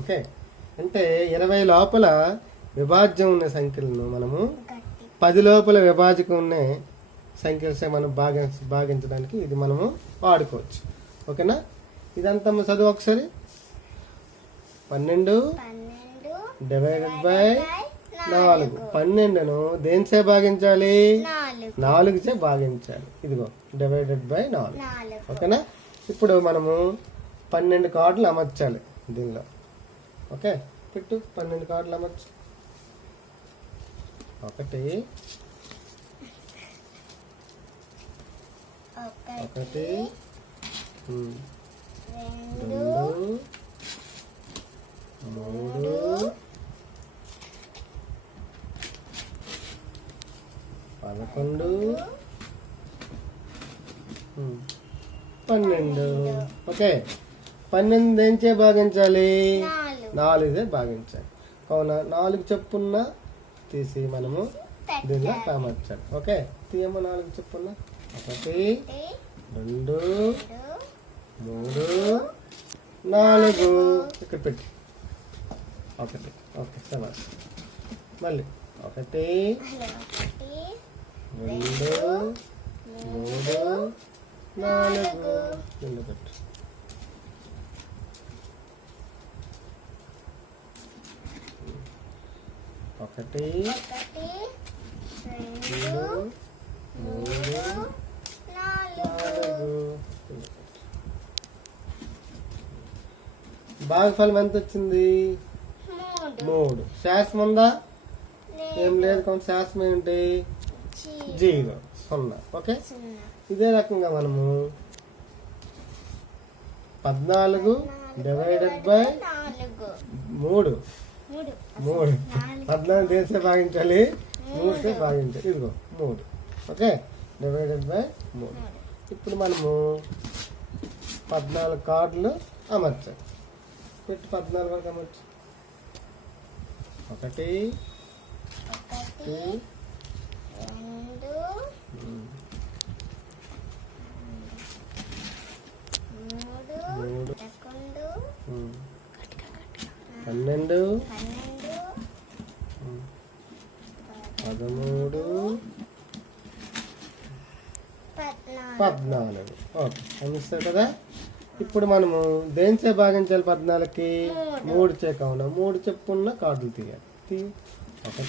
Okay, అంటే 20 లోపల విభాజ్యం ఉన్న సంఖ్యలను మనము 10 లోపల విభాజకం ఉన్న సంఖ్యలసే మనం భాగించడానికి ఇది మనము వాడుకోవచ్చు. ఓకేనా? ఇదంతా చదువు ఒకసారి. 12 డివైడెడ్ బై 4. 12ను దేనిచే భాగించాలి? 4చే భాగించాలి. ఇదిగో డివైడెడ్ బై 4. ఓకేనా? ఇప్పుడు మనము 12 కార్డులు అమర్చాలి దీనిలో. ఓకే, పెట్టు. 12 కార్డులు అమర్చు. 1 2 3 11 12. ఓకే, 12 దేనిచే భాగించాలి? 4చే భాగించాలి. కావున 4 చెప్పున్న తీసి మనము దీనిలో అమర్చాలి. ఓకే, తీయమ్మ 4 చెప్పున్న. 1 2 3 4. ఇక్కడ పెట్టి 1. ఓకే, సమాస్. మళ్ళీ 1 2 3 4. దీనిలో పెట్టు. 1 2 3 4. భాగఫలం ఎంత వచ్చింది? 3. శాస్త్రం ఉందా? ఏం లేదు. కొంత శాస్త్రం ఏంటి? 0, 0. ఓకే, ఇదే రకంగా మనము 14 డివైడెడ్ బై 3. 14 దేనిచే భాగించాలి? 3చే భాగించాలి. ఇదిగో 3. Okay, divided by 3. ఇప్పుడు మనము 14 కార్డులు అమర్చాలి. పెట్టి 14 వరకు అమర్చు. 1 2 3 12 13 14. ఓకే, అనిపిస్తుంది కదా? ఇప్పుడు మనము దేనిచే భాగించాలి? 14కి 3చే. కావున 3 చెప్పున్న కార్డులు తీయాలి. 1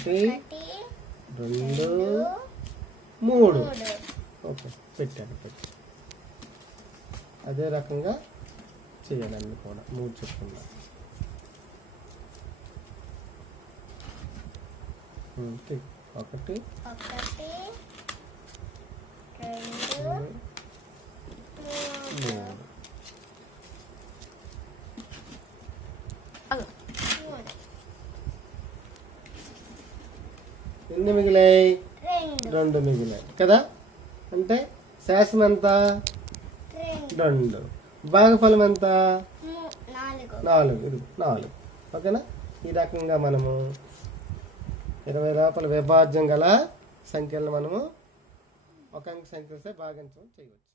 2 3. ఓకే, పెట్టాను. అదే రకంగా చేయాలి అన్ని కూడా 3 చెప్పున్న. 1 2 3. ఎన్ని మిగిలాయి? 2 మిగిలాయి కదా? అంటే శాసనం ఎంత? 2. భాగఫలం ఎంత? 4. ఇది 4. ఓకేనా? ఈ రకంగా మనము 20 లోపల విభాజ్యం గల సంఖ్యలను మనము ఒక అంక సంఖ్యలతో భాగించడం చేయవచ్చు.